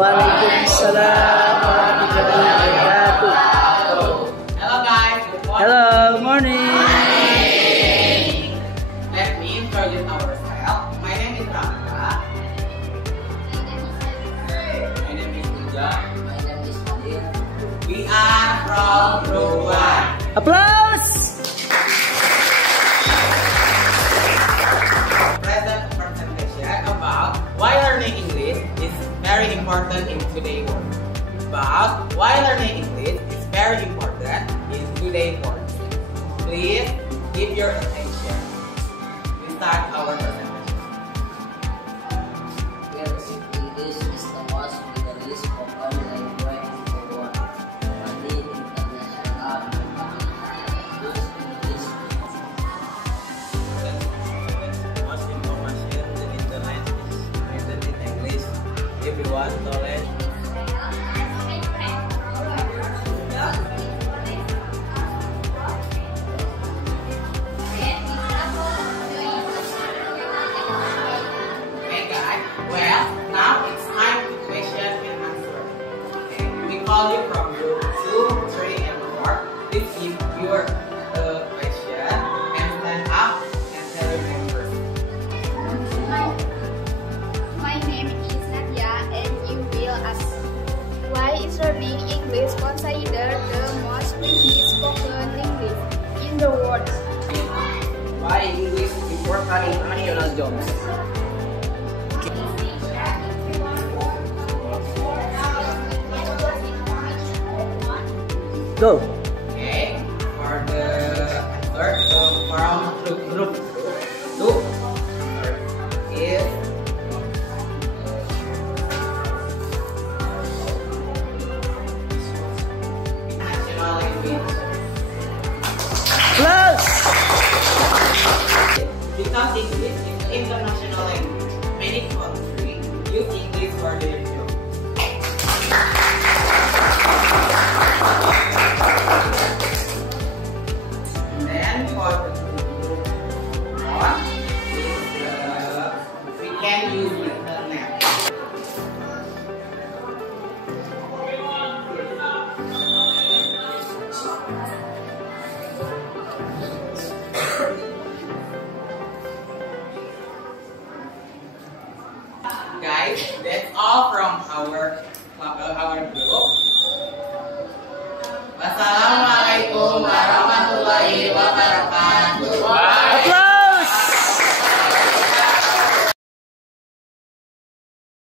Waalaikumsalam warahmatullahi wabarakatuh. Hello guys, good morning. Hello, morning. Let me introduce ourselves. My name is Raka. My name is Puja. My name is Nadir. We are from Group 1. Applause. Present presentation about why learning English is very important in today's world. About why learning English is very important in today's world. Please give your attention. We start our presentation. Yes, English is the most widely spoken language in the world. Many international companies use English. Most information on the internet is written in English. Everyone knowledge. Okay guys, well now it's time to question and answer. Okay, we call you from group 2, 3, and 4. Please give your question and stand up and tell your members. My name is Nadia and you will ask, why is learning English considered the most widely spoken language in the world? Why English is important in national jobs? Go. Okay, for the answer from group